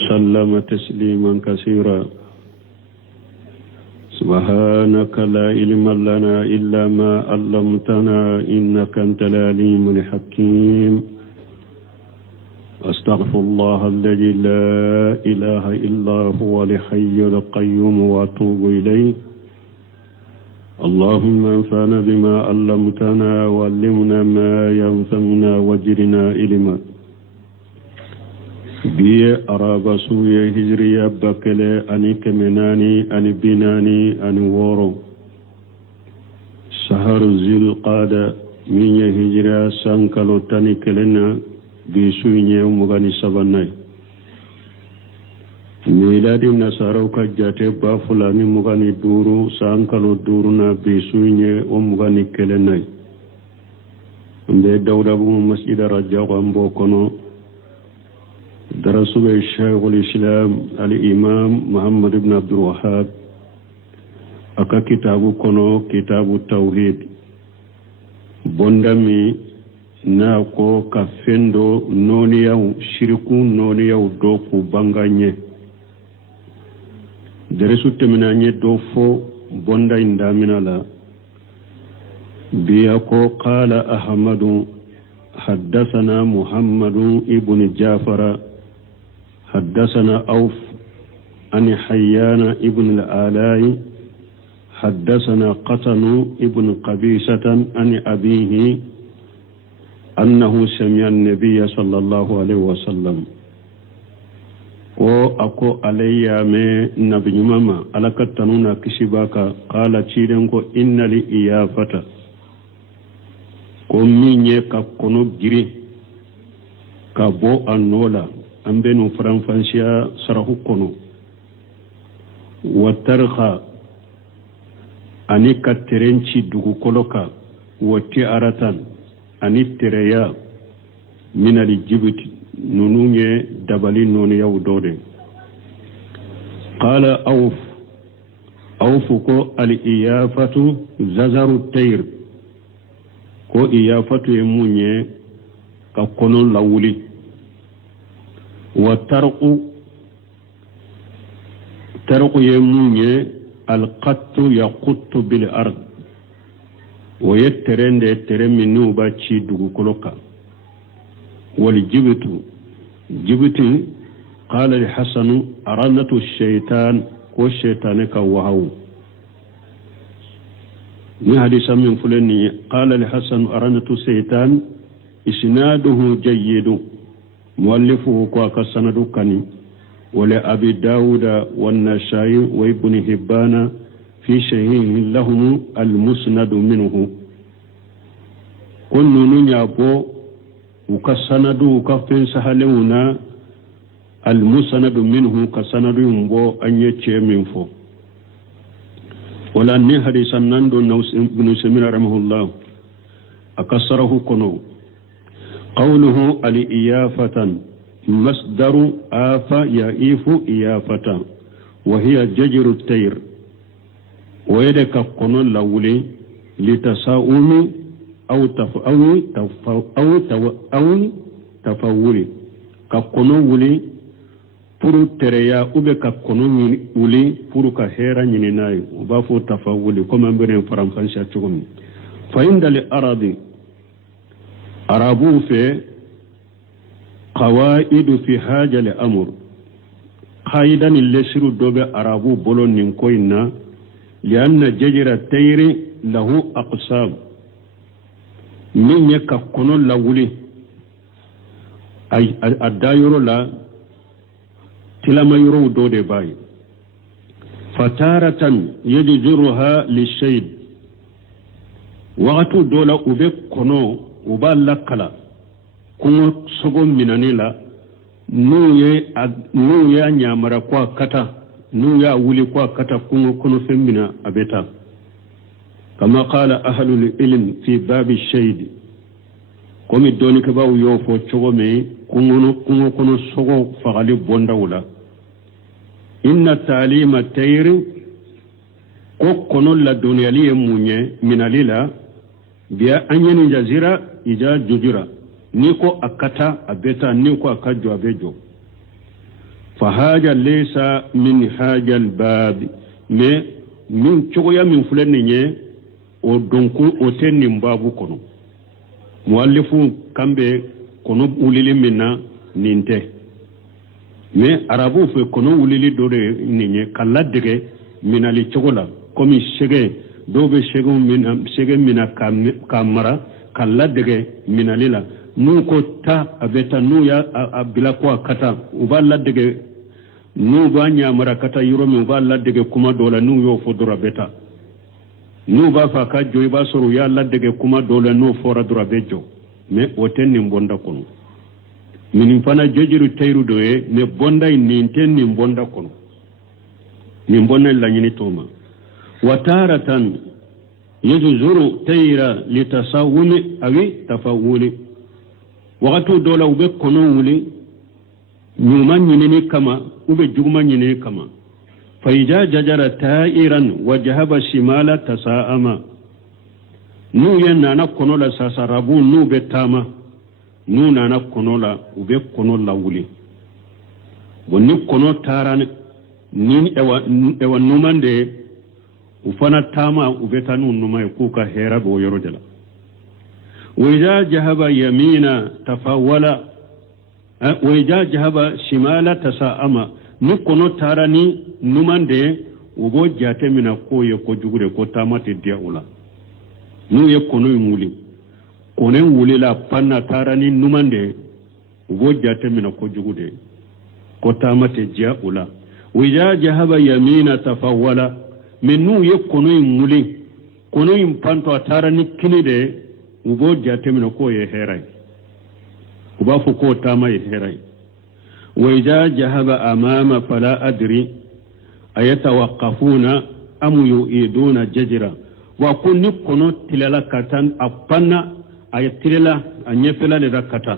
سلم تسليما كثيرا. سبحانك لا علم لنا إلا ما علمتنا إنك أنت العليم الحكيم. أستغفر الله الذي لا إله إلا هو الحي القيوم وأتوب إليه. اللهم انفعنا بما علمتنا وعلمنا ما ينفعنا وزدنا علما. biye araba suye hijriya bakele ani kemenani ani binani ani woro saharu zil qada minye hijra sankalo tani kelena bi suye mugani sabanay miladi nasaraw ka jate ba fulani mugani duru sankalo duruna bi suye mugani kelenay mbe dawda bu masjid rajaw ambo kono درسوا الشيخ الإسلام الإمام محمد بن عبد الوهاب أكا كتاب كنو كتاب التوحيد بندمي ناكو كفندو نونياو شركو نونياو دوكو بانغاني درسوا تمناني دوفو بندا اندامنا لا بيكو قال أحمد حدثنا محمد ابن جعفر حدثنا أوف عن حيان ابن الآلاء حدثنا قتن ابن قبيسة عن أبيه أنه سمع النبي صلى الله عليه وسلم وأكو علي من نبي ماما على كتنونا كشباك قال تشيرنكو إن لي إيافة كوميني كاكونو جري كابو أنولا أمبنو فرنفانسيا سرحو كونو وترخى أني كترنشي دوغو كولوكا وتي أراتان أني تريا من الجبت نونوني دبالي نوني يودوري قال أوف كو الإيافة ززر التير كو إيافة يموني كاكونو لاولي وترق يموني القط يقط بالأرض ويترند يترم من نوبة تشيدو كلوكا والجبت قال لحسن أرنة الشيطان والشيطان كوهو من حديث من فلاني قال لحسن أرنة الشيطان إسناده جيد مؤلفه كواك سند كني ولأبي داود والنسائي وابن هبان في شيء لهم المسند منه كن نيابو وكسند وكفن سهلونا المسند منه كسند ينبو أن يتشي منفو ولا نهر سنند بن سمين رحمه الله أكسره كنو قوله الإيافة مصدر آفة يئيف إيافة وهي ججر التير ويدك قنون لولي لتساؤم أو تفاولي كقنون ولي puru tereya ube ka kono wuli puru ka hera nyini nayi uba fo tafawuli koma mbere faranfansi achugumi fa inda li aradi arabu fe qawaidu fi haja li amr qaidan illesiru dobe arabu bolon nin koyna lianna jajira tayri lahu aqsam min yaka kono lawuli ay adayoro la tilama yoro dode bayi fataratan yajruha lishayd waqtu dola ube kono uba lakala kuma sogon minanila nu ya nyamara kwa kata nu ya wuli kwa kata kuma kono femmina abeta kama qala ahlul ilm fi bab ash-shayd komi doni ke bawo yo fo chogome kuma kono sogo fagali bondawula inna ta'lima tayr ko kono la duniyali munye minalila biya anyani jazira ija jujura niko akata abeta niko akajo abejo فهذا ليس من هذا الباب mais min cogoya min fulen ni o donku o tenni babu kono muallifu kambe kono wulili minna ninte mais arabu fe kono wulili dore ninye kala dege minali cogola komi shege dobe shege mina kamara kala dege minalila nu ko ta abeta nu ya abila ko kata uballa dege nu ba nyamara kata yuro mi ba laddege kuma dola nu yo fo dora beta nu ba fa ka joy ba soru ya laddege kuma dola nu fora dora bejo me oten ni bonda kono min fana jojiru tayru doye ne bonda ni ten ni bonda kono ni bonna la nyini toma wataratan yuzuru tayra litasawumi awi tafawuli wakati dola ube kono wuli nyuma nyinini kama ube juguma nyinini kama faija jajara ta'iran wajahaba shimala tasaama nu yana na konola sasa rabu nu be tama nu na konola ube konola wuli bonni kono taran ni ewa numande ufana tama ube tanu numay kuka hera bo yorodela waija jahaba yamina tafawala waija jahaba shimala tasaama nu kono tarani numande ugo jate mina koye ko jugure ko tamate dia ula nu ye kono muli konen wuli la panna tarani numande ugo jate mina ko jugude ko tamate dia ula waija jahaba yamina tafawala menu ye kono muli kono impanto tarani kinide ugo jate mina koye herai ubafu ko tama herai وإذا جهب أمام فلا أدري أيتوقفون أم يؤيدون ججرا وكن نكونو تلالا كتان أبنا أي تلالا أن يفلا لذكتا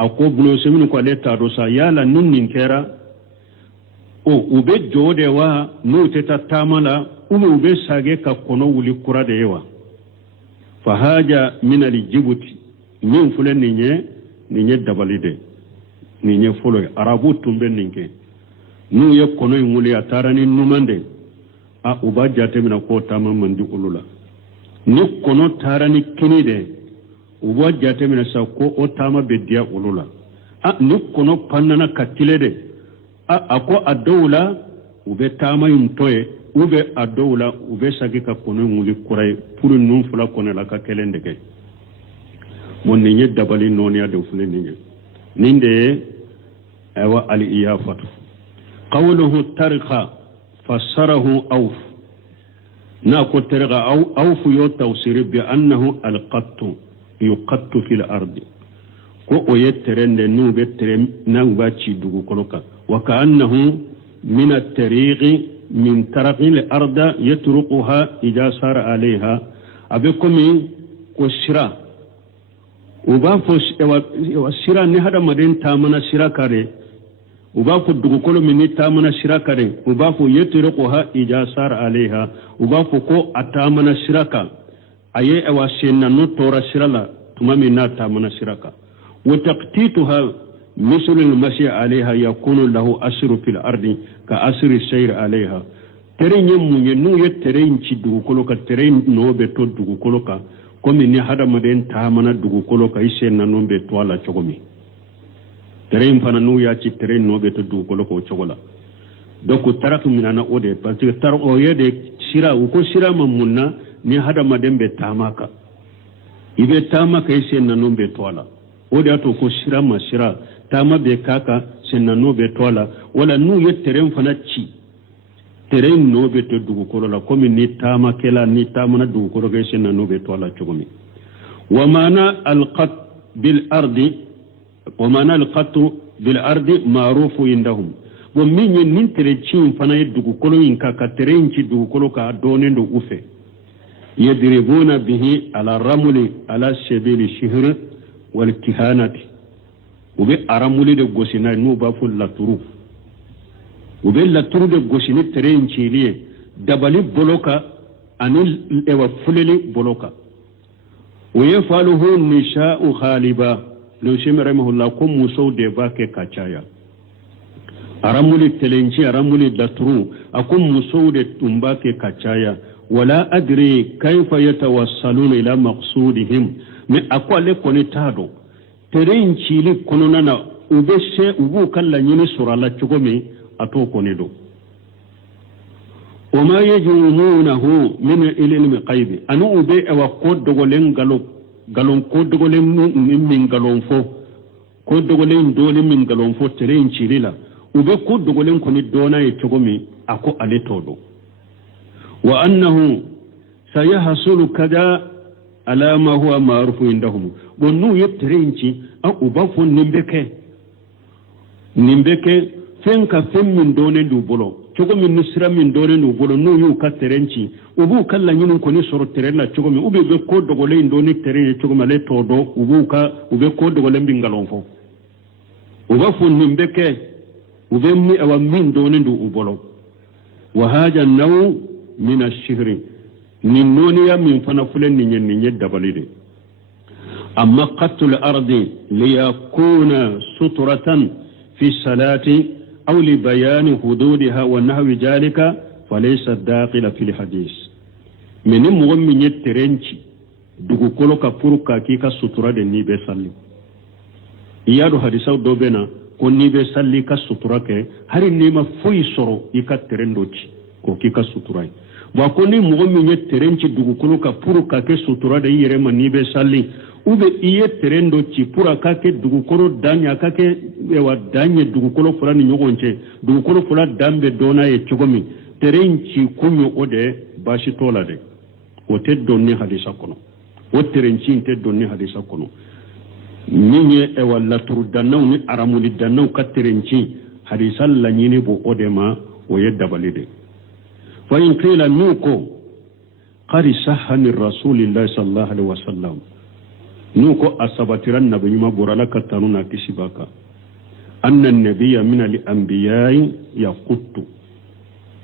أكو بلوسمين كواليتا روسا يالا ننين كيرا ube jode wa nu teta tamala ube sage ka kono wuli kura de wa fahaja min al-jibuti min fulen ninye dabalide ni nye folo arabu tumbe ninke nu ye kono nguli atarani numande a uba jate mina ko tama mandi ulula ni kono tarani kinide uba jate mina sa ko o tama bedia ulula a ni kono pannana katilede a ako adawla ube tama yumtoye ube adawla ube sagi ka kono nguli kurai puru num fula kono la ka kelendeke mon ni nye dabali noni ade fule ninye ninde ايوا الإيافة قوله ترقى فسره أوف ناكو ترقى أوف يتوسير بأنه القط يقط في الأرض كو يترن نو بترن نو باتشي دوغو كولوكا وكأنه من الطريق من طرق الأرض يترقها إذا سار عليها أبكم كشرا وبافوش ايوا سيرا نهدا مدين تامنا سيرا كاري ubafu dugukolo minni tamana shirakare ubafu yetruquha ijasar alaiha ubafu ko atamana shiraka aye ewa senna no tora shirala tumami na tamana shiraka wa taqtituha mislu al-mashi alaiha yakunu lahu asru fil ardi ka asri sayr alaiha terenye munye nu yeterenci dugukolo ka teren no be to dugukolo ka komi ni hada maden tamana dugukolo ka isenna no be to ala chogomi terrain fana nu ya ci terrain no be to du ko loko chogola donc taraku minana ode parce que tar o yede shira ko shira mamunna ni hada madembe tamaka ibe tamaka ise na no be tola ode ato ko shira ma shira tama be kaka senna no be tola wala nu ye terrain fana ci terrain no be to du ko la comme ni tama kela ni tama na du ko ga senna no be tola chogomi wa mana alqat bil ardi ومعنى القط بالأرض معروف عندهم ومن ينتريتشين فنا يدوكو كلو إنكا كترينشي دوكو كلو كادونين دو أوفي يضربون به على الرمل على سبيل الشهر والكهانة وبي أرمل دو غوشنا نوبا فل لاترو وبي لاترو دو غوشنا ترينشي ليه دبالي بلوكا أنيل إيوا فللي بلوكا ويفعله النساء خالبا لو شمر رحمه الله كم مسو دباك كachaya aramuli telenci aramuli latru akum musaude tumbake kachaya wala adri kayfa yatawassaluna ila maqsudihim me akwale koni tado terenci li kononana ubeshe ubu kala nyini surala chugome ato konedo wama yajumunahu min ilmi qaybi anu ube wa kodogolen galon kodogolen min galon fo kodogolen dole min galon fo terenci lila ube kodogolen koni dona e chugome ako ale todo wa annahu sayahsulu kada ala ma huwa ma'ruf indahum wonu yetrenci a uba fo nimbeke fenka femmin done du bolo chogo min nisra min done du bolo no yu ka terenci ubu kala nyinin ko ni soro terella chogo mi ube be ko dogole indone terene chogo male todo ube ko dogole mbingalon fo uba fo nimbeke ube mi awa min done du ubolo wa haja naw min ash-shihri min noniya min fana fulen ni nyen dabalide amma qatul ardi liyakuna sutratan في الصلاة أو لبيان حدودها ونحو ذلك فليس داخل في الحديث من مغمي يترنشي دوغو كولوكا فوروكا كيكا سطورة دي نيبه سالي إيادو حديثاو دوبنا كون نيبه سالي كا سطورة كي هاري نيما فوي سورو يكا ترندوشي كو كيكا سطورة وكوني مغمي يترنشي دوغو كولوكا فوروكا كي سطورة دي يرما نيبه سالي ube iye terendo ci pura kake dugukolo danya kake ewa danye dugukolo fula ni nyogonche dugukolo fula dambe dona ye chogomi terenci kunyo ode bashi tola de o te donni hadisa kono o terenci te donni hadisa kono ninye ewa laturu danaw ni aramuli danaw ka terenci hadisa la nyini bo ode ma o ye dabalide fa in qila nuko qad sahani rasulillahi sallallahu alaihi wasallam nuko asabatiran nabi nyuma borala katanuna kisibaka anna nabiyya min al-anbiya'i yaquttu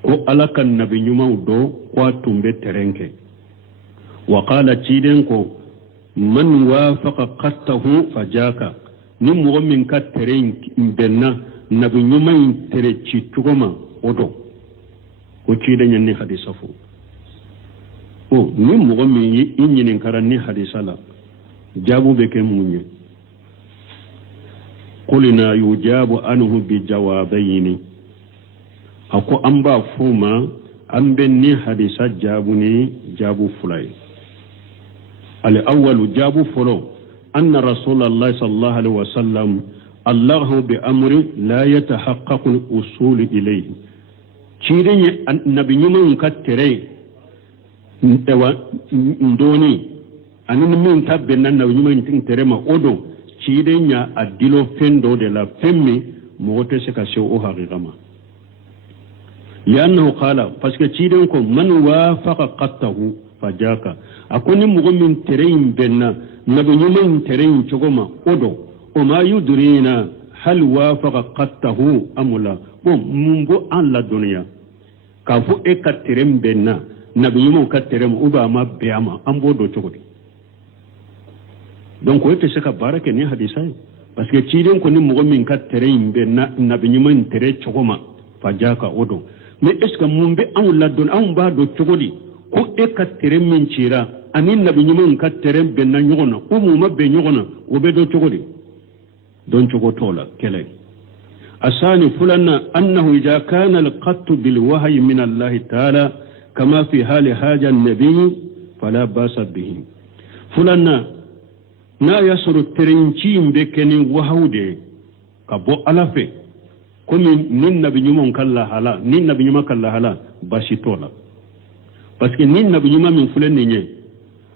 ko alakan nabi nyuma do kwa tumbe terenke wa qala tiden ko man wafaqa qattahu fajaka ni mo min ka terenki benna nabi nyuma tere ci tugoma odo ko tiden nyanni hadisa fu o ni mo min yinyin karanni hadisa la jabu beke munye qulna yujabu anhu bi jawabayni ako amba fuma ambe ni hadisa jabu ni jabu fulay al awwal jabu fulo anna rasulullah sallallahu alaihi wasallam allahu bi amri la yatahaqqaqu al usul ilayhi cidenye nabi nyumun kattere ndewa ndoni anin min tabbe nan na nyuma tin terema odo cidenya adilo fendo de la femmi mote se ka o haqiqama liannahu qala parce que ciden ko man wafaqa qattahu fajaka akoni mo min terein benna nabi nyuma terein chogoma odo o ma yudrina hal wafaqa qattahu amula bo mumbo an la dunya ka fu e ka terem benna nabi nyuma ka terem uba ma beama ambo do chogodi donc o te seka barake ni hadisai parce que ciden ko ni mo min ka tere imbe na nabi nyuma tere chogoma fajaka odo mais est ce que mumbe an la don an ba do chogodi ko e ka tere min cira anin nabi nyuma ka tere be na nyogona o mu mabbe nyogona o be do chogodi don chogotola kele asani fulanna annahu idha kana al-qatt bil wahyi min Allah ta'ala kama fi hali haja an-nabi fala basa bihi fulanna na yasuru terenci mbekeni wahaude ka bo alafe komi nin nabi nyuma kala hala nin nabi nyuma kala hala bashitola parce que nin nabi nyuma min fulene nye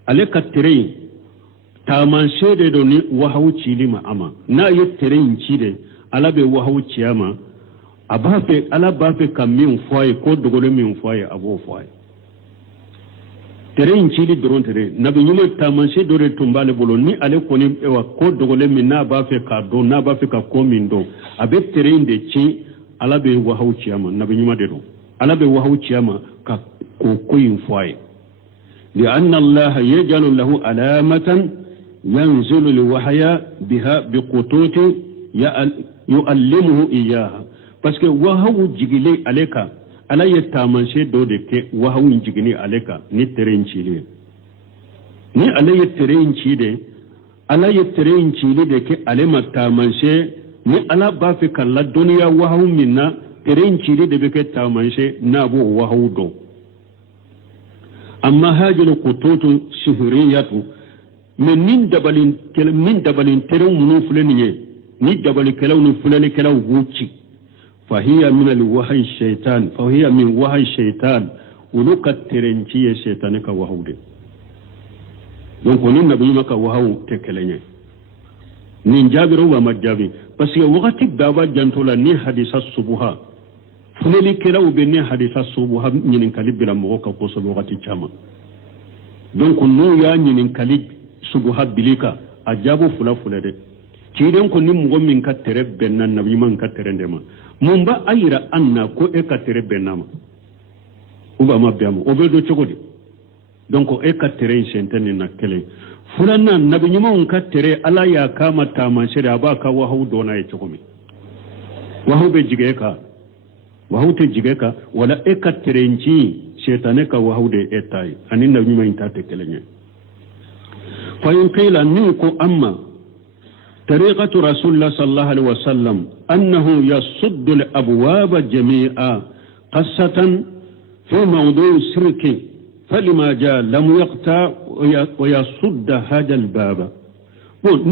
ale ka terei taman shede do ni wahauci lima ama na ye terenci de alabe wahauci ama abafe ala bafe kam min foye ko dogole min foye abo foye terein cili doron tere nabi nyuma tamanse dore tumbale bolo ni ale koni ewa ko dogole min na ba fe ka do na ba fe ka ko min do abe terein de ci ala be wa hauci ama nabi nyuma de do ala be wa hauci ama ka ko koyin foye li anna allah yaj'alu lahu alamatan yanzilu liwahya biha biqututi yu'allimuhu iyyaha parce que wahawu jigile aleka ala ye taamanshe dɔ de kɛ wahawu jigini ale kan ni tere in cili ni ala ye tere in ci de ala ye tere in cili de kɛ ale ma taamanshe ni ala b'a fɛ ka ladɔnniya wahawu min na tere in cili de bɛ kɛ taamanshe n'a b'o wahawu dɔn amma hajjalo ko toto sihiriyatu mais min dabalin tere minnu filɛ nin ye ni dabalikɛlaw ni filɛlikɛlaw b'u ci فهي من الوحي الشيطان فهي من وحي الشيطان ولك الترنشي الشيطان كوهود donc ni nabi maka wahaw tekelenya ni jabiru wa majabi parce que wakati daba jantola ni hadisa subuha fuleli kelaw be ni hadisa subuha nyinin kalibira mo ka ko so wakati chama donc no ya nyinin kalib subuha bilika ajabu fula de ciden ko ni mo min ka tere benna nabi man ka tere ndema mun ba ayira anna ko e ka tere benama uba ma biamu o be do chogodi donc e ka tere sentene na kele fulana nabi nyuma on ka tere ala ya kama tama shira ba ka wahu dona e chogomi wahu be jigeka wahu te jigeka wala e ka tere nji shetane ka wahu de etai anin nabi nyuma inta te kelenya fa in qila niko amma طريقة رسول الله صلى الله عليه وسلم أنه يصد الأبواب جميعا قصة في موضوع السرك فلما جاء لم يقطع ويصد هذا الباب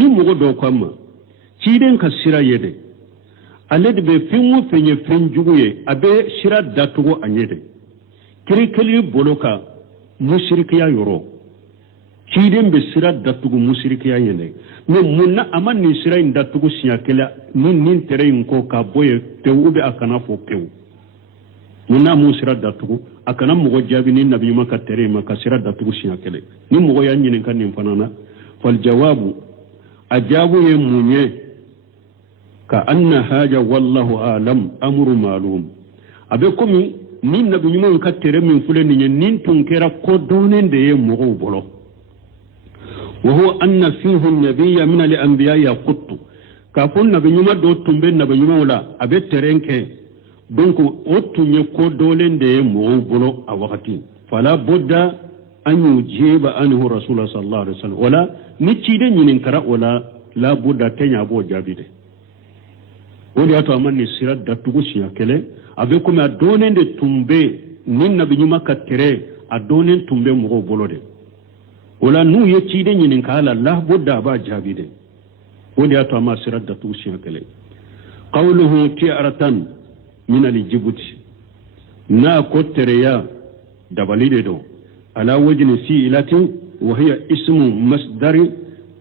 نمو دو كما تيدن كسيرا يدي aled be fimu fenye fenjuye abe shira datugo anyede kirikeli boloka mushrikiya yoro ciden be sira datugo mushrikiya yene mais munna amani sira indatugo siakela nin tere ko ka boye tewube akana fo pew munna mu sira datugo akana mugo jabi ni nabi maka tere maka sira datugo siakele ni mugo yanyine kan nin fanana fal jawabu ajabu ye munye ka anna haja wallahu alam amru malum abe komi nin nabi nyuma ka tere min fule ni nin tunkera ko donende ye mugo bolo وهو أن فيه النبي من الأنبياء يقط كافون نبي نيما دو تمبي نبي نيما ولا أبي ترينك دونك أوتو نيكو دولين دي مو بلو أوقتين فلا بد أن يجيب عنه رسول الله صلى الله عليه وسلم ولا نتشيدي نينكرا ولا لا بد تنيا بو جابيدي ولي أتو أماني سيرات داتوغو سياكلي أبي كومي أدونين دي تمبي نين نبي نيما كتري أدونين تمبي مو بلو دي wala nu ye ci de nyinin kala Allah budda ba jabi de wanda ya to ma sirar da tushi kale qawluhu ti'aratan min al-jibuti na kotereya da balide do ala wajni si'latin wa hiya ismu masdar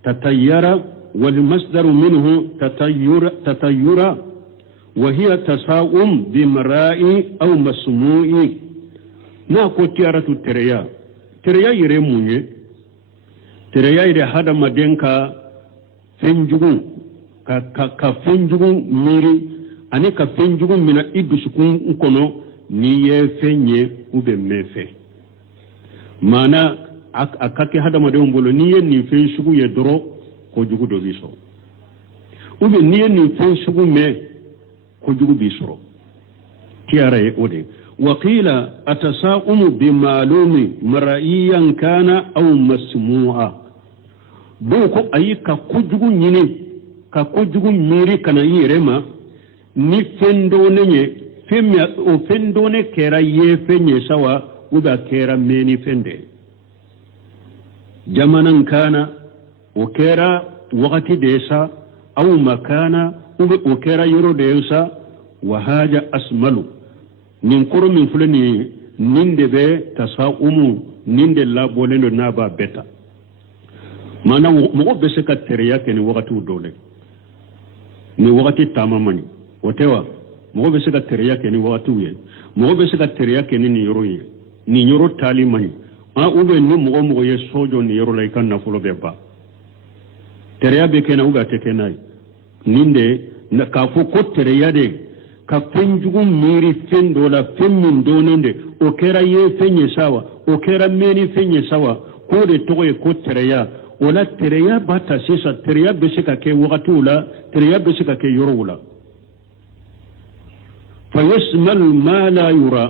tatayyara wal masdar minhu tatayyura wa hiya tasawum bi mara'i aw masmu'i na kotiaratu tereya yire munye tere yayi hada madenka fenjugun ka fenjugun miri ani ka fenjugun mina idusukun kono ni ye fenye ube mefe mana akake hada maden bolo ni ye ni fenjugu ye doro ko jugu do biso ube ni ye ni fenjugu me ko jugu biso tiara ye ode وقيل أتساؤم بمعلوم مرئيا كان أو مسموعا boko ayi ka kujugu nyini ka kujugu miri kana yirema ni fendo nenye femya o fendo ne kera ye fenye sawa uda kera meni fende jamanan kana o kera wakati desa au makana ube o kera yoro desa wa haja asmalu nin koro min fulani ninde be tasaumu ninde la bolendo na ba beta mana mo be se ka teriya ke ni wakati dole ni wakati tamamani wotewa mo be se ka teriya ke ni wakati uye mo be se ka teriya ke ni yoro ye ni yoro tali mani a ube ni mo ye sojo ni yoro lai kan na fulo be ba teriya be ke na uga te kenai ninde na ka fu ko teriya de ka fenjugu miri fendola femmin donende o kera ye fenye sawa o kera meni fenye sawa ko de toye ko teriya wala tereya bata sisa tereya besika ke wakati ula tereya besika ke yoro ula فيشمل ما لا يرى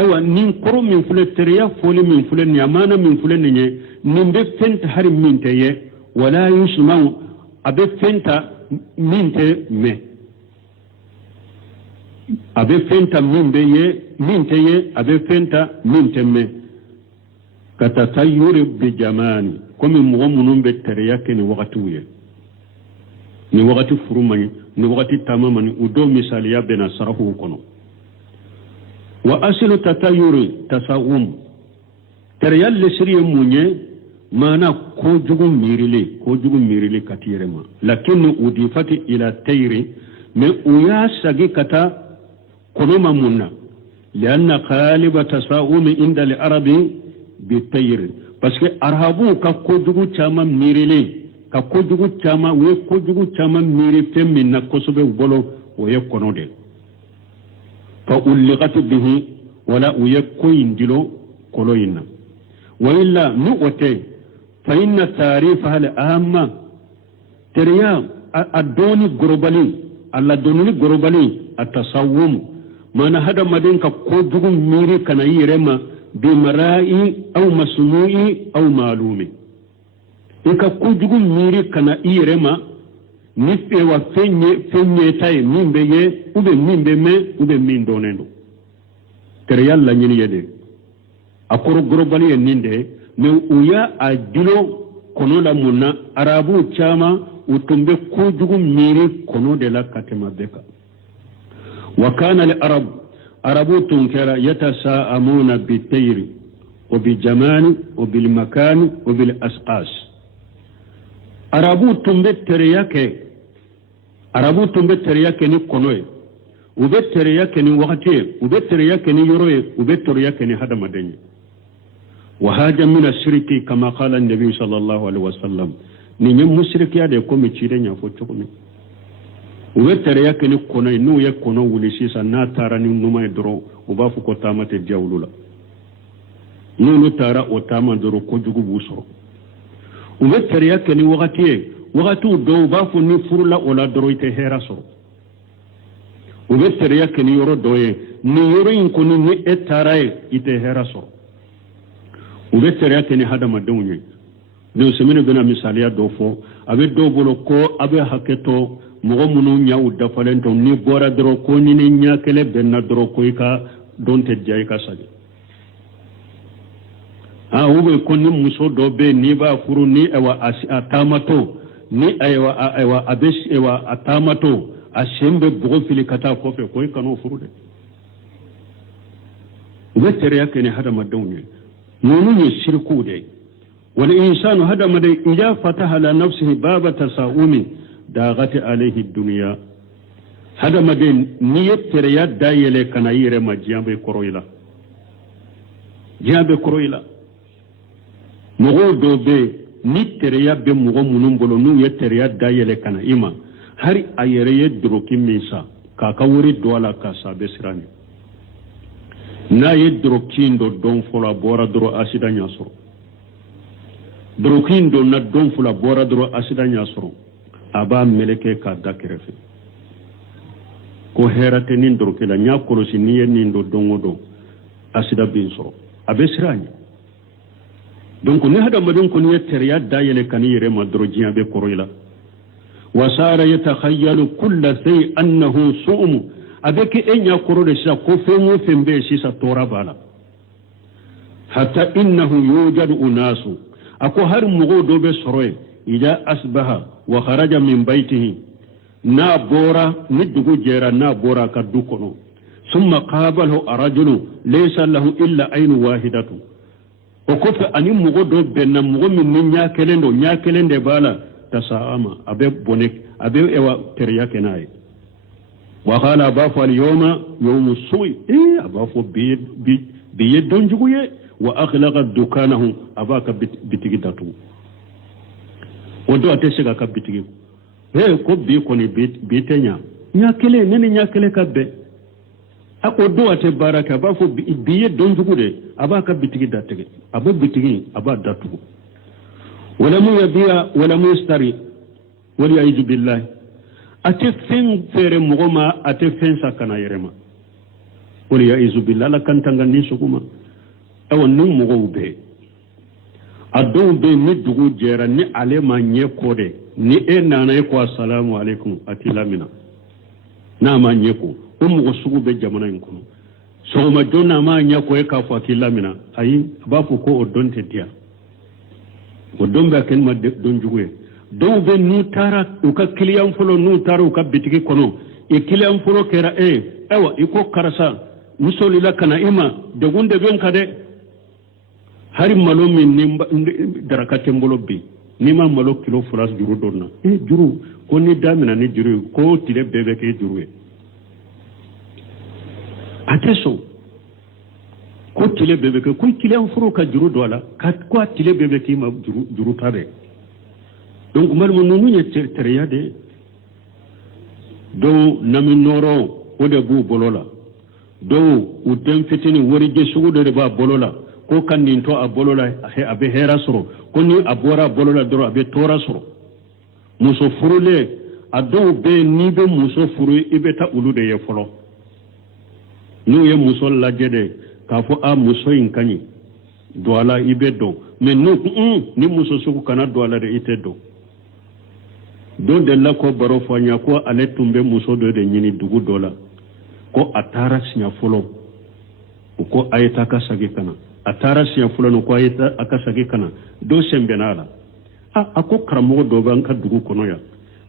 أو نين كرو من فلتريا فولي من فلن يمانا من فلن نين بفنت حرم من تي ولا يشمل أبفنت من تي مي أبفنت من بي من تي أبفنت من تي مي كتتير بجماني كم مغمون بتريا كني وقتوية ni wakati furumani ni wakati tamamani udo misaliya bena sarahu kono wa asilu tatayuri tasawum teriyal lesriye munye mana ko jugu mirile katirema lakini udifati ila tayri me uya sagi kata kono mamunna lianna qaliba tasawum inda al-arabi bitayr parce que arabu ka ko jugu chama mirile ka kojugu chama we kojugu chama miri femmi na kosobe bolo we kono de fa ulqat bihi wala uye koyindilo koloyina wa illa nu'te fa inna tarifaha al-amma teriya adoni globally alla doni globally atasawwum mana hada maden ka kojugu miri kana yirema bi mara'i aw masnu'i aw malumi ika kujugu miri kana irema nife wa fenye tay mimbe ye ube mimbe me ube mindonendo tere yalla nyini yede akoro globally ye ninde me uya adilo kono la munna arabu chama utumbe kujugu miri kono de la katema beka wa kana li arabu tunkera yatasaamuna bitayri wa bijamani wa bil makani wa bil asqas arabu tumbe tere yake ni konoye ube tere yake ni wakati ube tere yake ni yoroye ube tere yake ni hada madenye wa haja min ashirki kama qala an-nabi sallallahu alaihi wasallam ni nyem mushriki ade ko mi chide nya fo chokumi ube tere yake ni konoye nu ye kono wuli sisa na tara ni numa doro uba fu ko tamate jawlula nu tara o tama doro ko jugu busoro ube tere yake ni wakati do bafu ni furula ola doroite heraso ube tere yake ni yoro doye ni yoro inkoni ni etarae ite heraso ube tere yake ni hada madunye ni usemene bena misalia dofo abe do bolo ko abe haketo mogo munu nyawu dafalento ni bora doro ko ni nyakele benna doro ko ika donte jay ka sadi ube koni muso dobe ni ba furu ni ewa atamato ni ewa abesh ewa atamato ashembe bugo fili kata kofe koy kanu furu de ube tere yake ni hada madawni nonu ni shirku de wal insanu hada madai ija fataha la nafsihi baba tasaumi dagati alayhi dunya hada madai ni tere ya dayele kana yire majambe koroila jambe koroila mogo dobe ni tereya be mogo munun bolo nu ye tereya dayele kana ima hari ayere ye droki misa kaka wuri doala ka sabe sirani na ye drokindo don fola bora dro asida nyasoro drokindo na don fola bora dro asida nyasoro aba meleke ka dakirefe ko herate nin drokela nya korosi ni ye nin do dongodo asida bin soro abe sirani donc ne hada madun ko ne teriya dayele kan yire madrojiya be koroila wasara yatakhayyalu kull shay annahu su'um abeki enya korode sha ko femu fembe sisa tora bala hatta innahu yujadu unasu ako har mugo dobe soroy ida asbaha wa kharaja min baytihi na bora nidugo jera na bora ka dukono thumma qabalahu arajulu laysa lahu illa aynu wahidatu o kofe ani mugo do benna mugo min nyakelende bala tasaama abe bonek abe ewa teriya kenai wa qala bafu al yawma yawm su'i abafu bi donjuye wa aghlaqa dukanahu abaka bitigi datu odo ateshega ka bitigi ko bi ko ni bitenya nyakele kabbe ako do ate baraka bafu biye donjugude abaka bitigi datege abo bitigi aba datu wala mu yabiya wala mu yastari wali aizu billahi ate fen fere mogoma ate fen sakana yerema wala ya izubillah la kantanga ni sukuma awa nun mogo be ado be ni dugu jera ni ale ma nye kode ni nana ko assalamu alaikum atilamina na ma nye ko o mogo sugu be jamana in kono so ma donna ma nya ko e ka fa atilamina ayi ba fu ko o donte dia o dombe ken ma don juguye do be nu tara o ka client folo nu tara o ka bitiki kono e client folo kera ewa iko karasa musoli la kana ima de gunde ben kade hari malo min ni darakate mbolo bi ni ma malo kilo fulas juru donna juru ko ni damina ni juru ko tile bebe ke juru ateso ko tile bebe ke ko tile en furo ka juru dola ka ko tile bebe ke ma juru tabe donc mal mo nunu nye teriya de do nami noro o de bu bolola do u dem fitini wori je sugu de ba bolola ko kan nin to a bolola abe hera soro ko ni abora bolola doro abe tora soro muso furule ado be ni be muso furu ibeta ulude ye folo nu ye muso lajede ka fo a muso in kani do ala ibe do mais no ni muso sugu kana do ala de ite do de la ko baro fanya ko ale tumbe muso do de nyini dugu dola ko atara sinya folo ko ayeta ka sagi kana atara sinya folo no ko ayeta aka sagi kana do sembenala ako karamo do ban ka dugu kono ya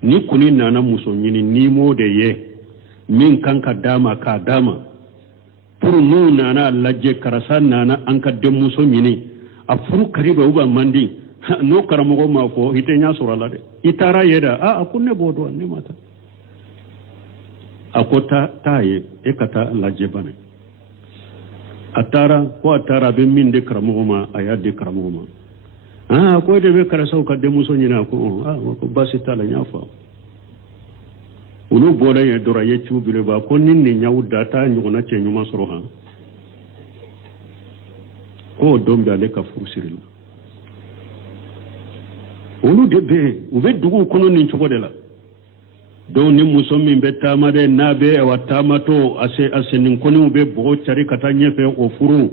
ni kuni nana muso nyini ni mo de ye min kan ka dama pour nu nana lajje karasa nana an ka de muso nyini a furu kariba uba mandi no karamo ma ko hitenya surala de itara yeda akunne bodo ne mata akota taye ekata lajje bane atara be min de karamo ma aya de karamo ma ko de be karasa ka de muso nyina ko ko basi tala nyafa ulu boda ye dora ye chubile ba ko ninni nyawda ta nyugona che nyuma soro ha ko dombe ale ka furusirila ulu de be ube dugu kono nin chogo de la do ni muso min be tama de nabe wa tama to ase nin koni ube bo chari kata nyefe o furu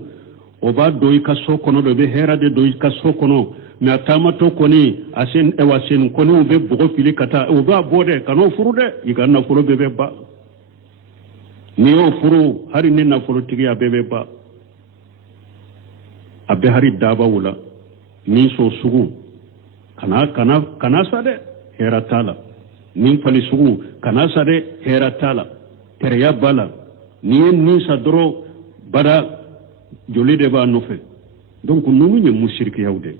o ba do ka so kono do be hera de do ka so kono na tama to koni asen e wa sen koni ube bo fili kata o ba bode kano furu de igana furu be ba ni o furu hari ni na furu tigi ya bebe ba abe hari daba wula ni so sugu kana sade hera tala nin fali sugu kana sade hera tala tereya bala ni sadro bada joli de ba nofe donc nunu nye musirki yawde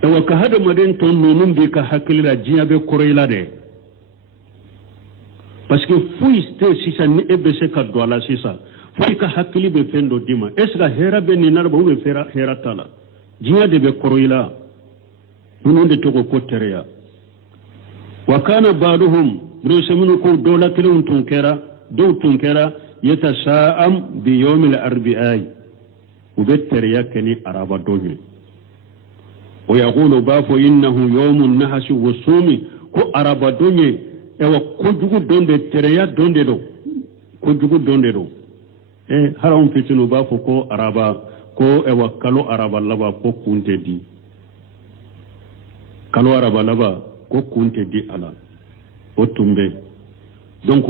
tawa ka hada maden ton nunun bi ka hakilila jiya be koroyla de parce que fuiste sisa ni ebese ka do ala sisa fuy ka hakili be fendo dima esga hera be ni narba be hera tala jiya de be koroyla nunun de togo ko tereya wa kana ba'duhum rusamunu ko dola kilun tunkera yatasa'am bi yawmil arbi'ai ubetereya keni araba donye o yaqulu bafo innahu yawmun nahsi wasumi ko araba donye ewa ko jugu donde tereya donde do ko jugu donde do haram fitinu bafo ko araba ko ewa kalo araba laba ko kunte di kalo araba laba ko kunte di ala o tumbe donc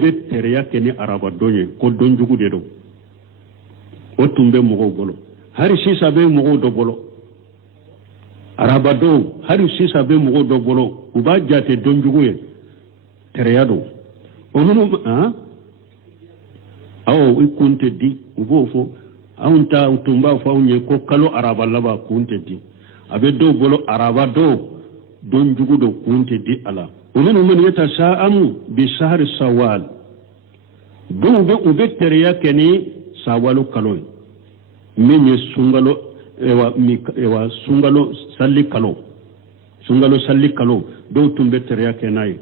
be tereya keni araba donye ko don jugu de do o tumbe mogo bolo hari sisa be mogo do bolo araba do hari sisa be mogo do bolo uba jate don jugu ye tereya do onu awo ikunte di ubo fo aunta utumba fo nye ko kalo araba laba kunte di abe do bolo araba do don jugu do kunte di ala ومن من يتساءم بشهر السوال دو ube tereya keni sawalu kaloy min sungalo ewa sungalo salli kalo do tumbe tereya kenai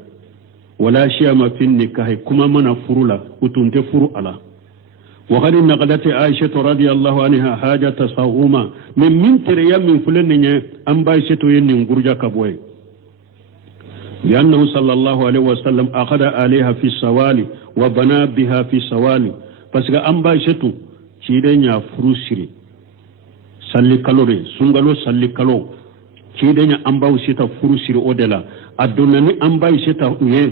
wala shiyama fin nikahi kuma mana furula utunte furu ala وقد نقلت عائشة رضي الله عنها حاجة صوما من تريا من فلن أم بايشة ين غرجا كبوي لأنه صلى الله عليه وسلم أخذ عليها في السوالي وبنى بها في السوالي parce que an ba shetu cide nya furusiri salli kalore sungalo salli kalo cide nya an ba sheta furusiri odela adonna ni an ba sheta uye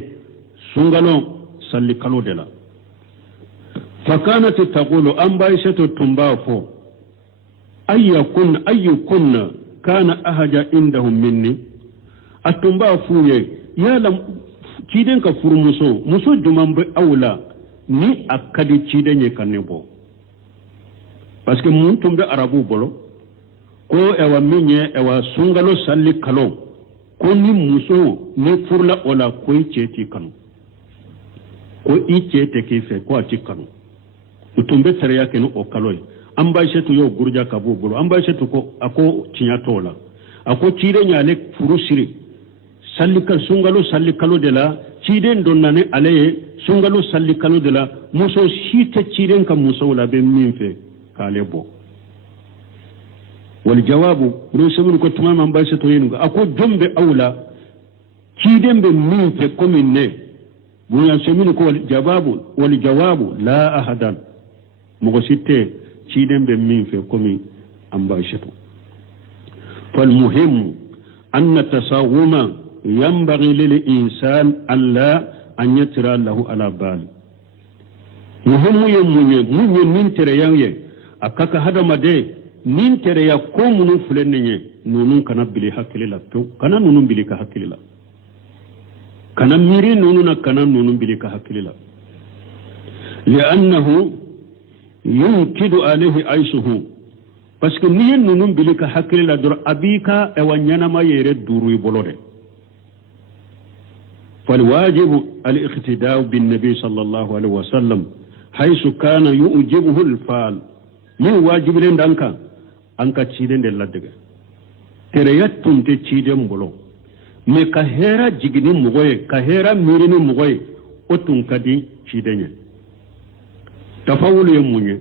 sungalo salli kalo dela fakanat taqulu an ba shetu tumba fo ayyukun kana ahaja indahum minni atumba fuye yala ciden ka furu muso juman be awla ni akadi ciden ye kanebo parce que mun tumbe arabu bolo ko ewa minye ewa sungalo salli kalo ko ni muso ni furla ola ko iceti kanu ko icete kife ko ati kanu tumbe tere yake no o kaloy amba shetu yo gurja kabu bolo amba shetu ko ako tinyatola ako ciden yale furu siri sallikal sungalo sallikalo de la ciden donnane alaye sungalo sallikalo de la muso site ciden ka muso la be min fe kale bo wal jawabu rusul ko tamam ba se to yinu ako jombe awla ciden be min fe komin ne bunya semini ko wal jawabu la ahadan mo site ciden be min fe komin amba sheto fal muhim anna tasawuma ينبغي للإنسان ألا أن يترى له على بال مهم يمني من تريانيه أكاك هذا مدى من تريا كوم نفلنيه نونون كان بلي حكي لا تو كان نونون بلي كحكي لا كان ميري نونون كان نونون بلي كحكي لا لأنه ينكد عليه عيشه parce que ni nunun bili ka حكي لا دور أبيكا أوانيانا ما يرد دوري بولوري فالواجب الاقتداء بالنبي صلى الله عليه وسلم حيث كان يؤجبه الفال من واجب لندانك أنك تشيدن للدغ ترياتون تشيدن بلو مي كهيرا جيغني مغوي كهيرا ميريني مغوي أتون كدي تشيدن تفاول يموني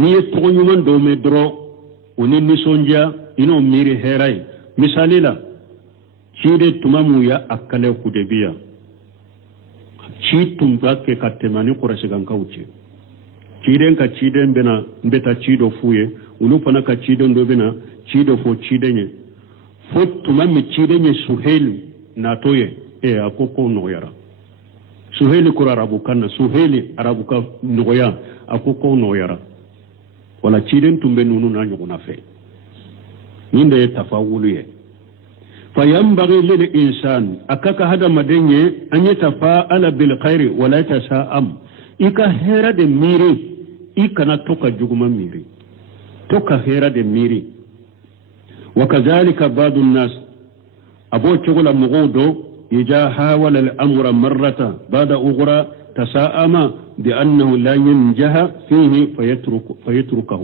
ني تغنيمان دومي درو وني نسونجا إنو ميري هيراي مثالي لا cide tumamu ya akale kudebiya ci tumba ke katemani kurashigan kauce ciden ka ciden bena mbeta cido fuye ulu pana ka ciden do bena cido fo cidenye fo tumami cidenye suheli na toye akoko noyara suheli kura arabu kana suheli arabu ka noya akoko noyara wala ciden tumbe nunu na nyuguna fe ninde tafawulu ye فينبغي للإنسان أكاك هذا مدني أن يتفاءل بالخير ولا يتساءم إكا هيرا دي ميري إكا نتوكا جغما ميري توكا هيرا دي ميري وكذلك بعض الناس أبو تشغل مغودو إذا حاول الأمر مرة بعد أخرى تساءم بأنه لا ينجح فيه فيتركه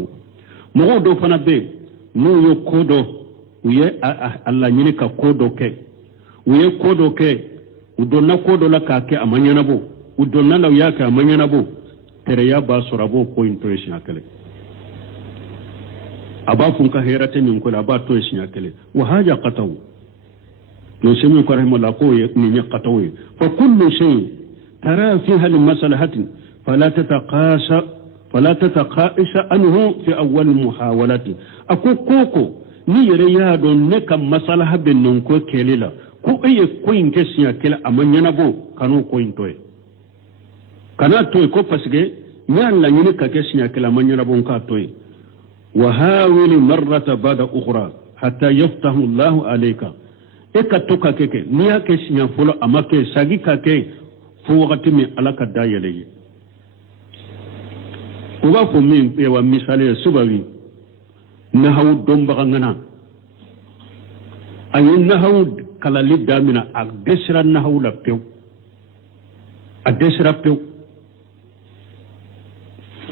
مغودو فنبي نو يكودو uye alla nyini ka kodo ke uye kodo ke udonna kodo la ka ke amanyana bo udonna la ya ka amanyana bo tere ya ba sorabo point to yesha kale aba fun ka herate min ko la ba to yesha kale wa haja qataw no semi ko rahima la ko ni ni qataw fa kullu shay tara fiha al maslahatin fala tataqasa anhu fi awwal muhawalati akoko ni yere ya don ne kan masalaha bin nun ko kelila ko aye ko in ke siya kela amanyana bo kanu ko in toy kana toy ko pasge nyan la ni ka ke siya kela amanyana bo ka toy wa hawili marrata ba'da ukhra hatta yaftahu Allah alayka e ka to ka keke ni ya ke siya folo amake sagi ka ke fo wakati mi alaka dayele ko ba ko min e wa misale subawi nahaw domba ngana ayin nahaw kala lidda mina agdesra nahaw la pew adesra pew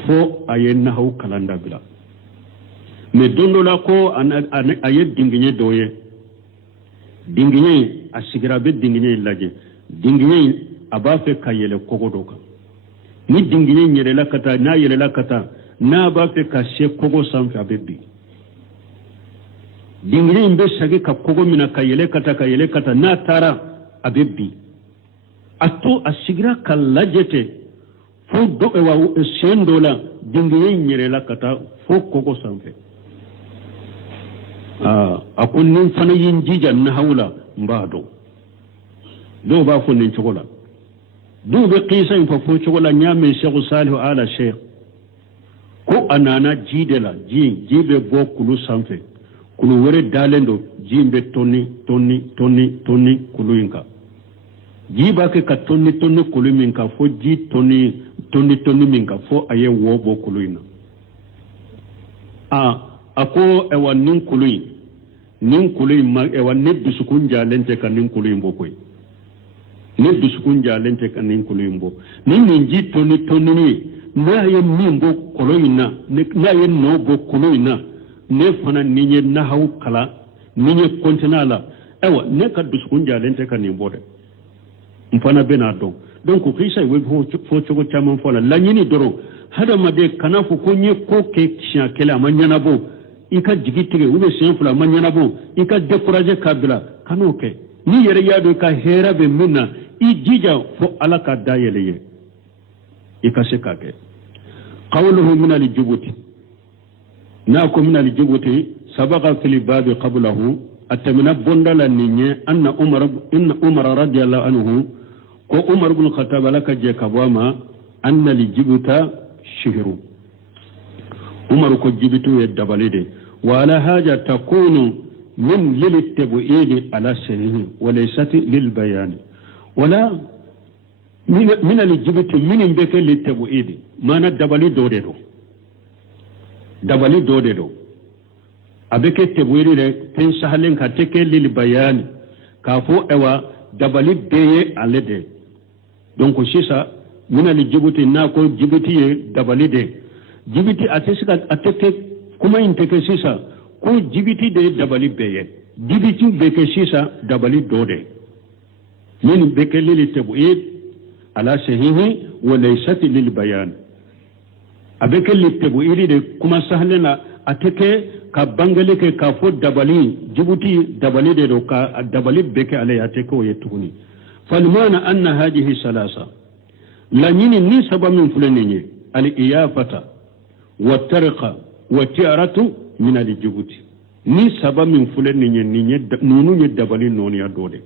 fo ayin nahaw kalanda bila me dondo la ko ayed dinginye doye dinginye asigira be dinginye laje dinginye abafe kayele kogodoka ni dinginye nyere la kata na yele la kata na abafe kashe kogo sanfe abebbi dingiri mbe sagi ka kogo mina ka yele kata na tara abebbi atto asigira kallajete fo do e wa sendola dingiye nyerela kata fo koko sanfe akon nin fana yin jija na haula mbado do ba fo nin chokola do be qisa in fo chokola nyame Sheikh Salihu ala Sheikh ko anana jidela jibe bo kulu sanfe kulu wore dalendo jimbe tonni kulu inka jiba ke ka tonni kulu minka fo ji tonni minka fo aye wobo kulu ina ako ewa nin kulu ma ewa ne dusukun jalente ka nin kulu imbo koy ne dusukun jalente ka nin kulu imbo nin ji tonni ni na ye mimbo kulu ina na ye no bo kulu ina ne fana ninye na haw kala ninye kontinala ewa ne ka dusukun jalente ka nin bode mfana bena don donc ko kisa we fo chogo chaman fola lanyini doro hada made kana fu ko nye ko ke kisha kela manyana bo ika jigitire ube senfula manyana bo ika décourager kabila kanoke ni yere yado ka hera be minna I jija fo alaka dayele ye ika sekake qawluhu min al-jubuti ناكو من الجبوت سبق في الباب قبله التمنى بندل النية أن عمر رضي الله عنه وعمر بن الخطاب لك جاكبواما أن الجبوت شهر عمر كو جبتو يدباليد وعلى هذا تكون من للتبعيد على سنه وليست للبيان ولا من الجبوت من بك للتبعيد ما ندبالي دوريدو dabali dode do abeke tebwiri le ten sahalen ka teke lil bayani ka fo ewa dabali beye alede donc sisa muna li jibuti na ko jibuti ye dabali de jibuti atesika ateke kuma inteke sisa ko jibuti de dabali beye jibuti beke sisa dabali dode min beke lil tebwir ala sahihi wa laysat lil bayani abeke littebu iri de kuma sahlena ateke ka bangale ke ka fo dabali jibuti dabali de do ka dabali beke ale ateke o yetuni falmana anna hadhihi salasa la nini ni sabab min fulani al iyafata wa tarqa wa tiaratu min al jibuti ni sabab min fulani ni nunu ni dabali noni ya dode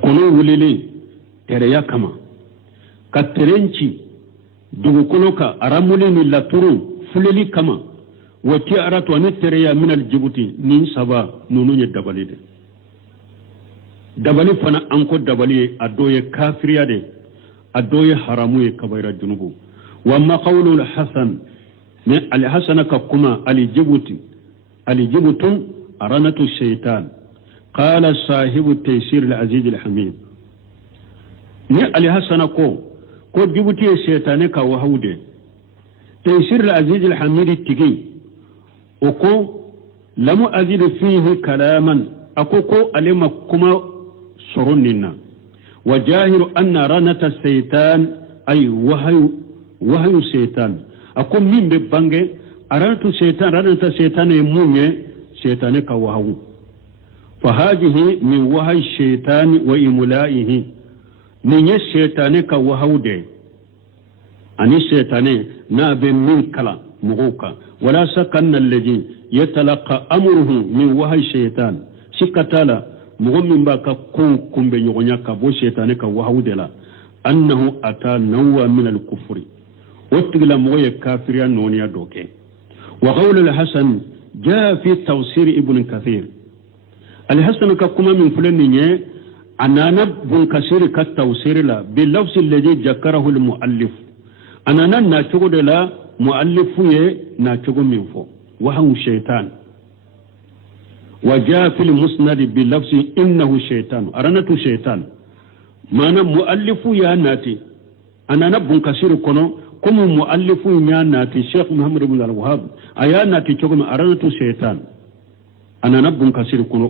kono wulele tere yakama ka terenci dugukolo ka aramuli ni laturu fuleli kama wati aratu ani tereya minal jibuti ni saba nunu ye dabali de dabali fana anko dabali adoye kafiriya de adoye haramu ye kabaira junubu wa ma qawlu al-hasan ni al-hasan ka kuma al-jibutun aranatu shaytan qala sahibu taysir al-aziz al-hamid ni al-hasan ko jibuti ye shetane ka wahaude taysir al-aziz al-hamid tigi oko lamu azidu fihi kalaman akoko alima kuma sorunina wajahiru anna ranata shaytan ay wahyu shaytan akom mimbe bange ranata shaytan e munye shetane ka wahawu fa hadhihi min wahyi shaytan wa imlaihi ninye shetane ka wahaude ani shetane na be min kala muhuka wala sakanna alladhi yatalaqa amruhu min wahyi shaytan shikatala mu'min ba ka kumbe nyogonya ka bo shetane ka wahaude la annahu ata nawwa min al-kufri wattigla moye kafiriya noniya doke wa qawl al-hasan jaa fi tawsir ibn kathir al-hasan ka kuma min fulani أنانا بنكسر كالتوسير لا باللفظ الذي ذكره المؤلف أنانا ناتشغل لا مؤلف ناتشغل من فوق وهو شيطان وجاء في المسند باللفظ إنه شيطان أرنة شيطان ما أنا مؤلف يا ناتي أنانا بنكسر كنو كم مؤلف يا ناتي شيخ محمد بن الوهاب أيا ناتي تشغل أرنة شيطان أنانا بنكسر كنو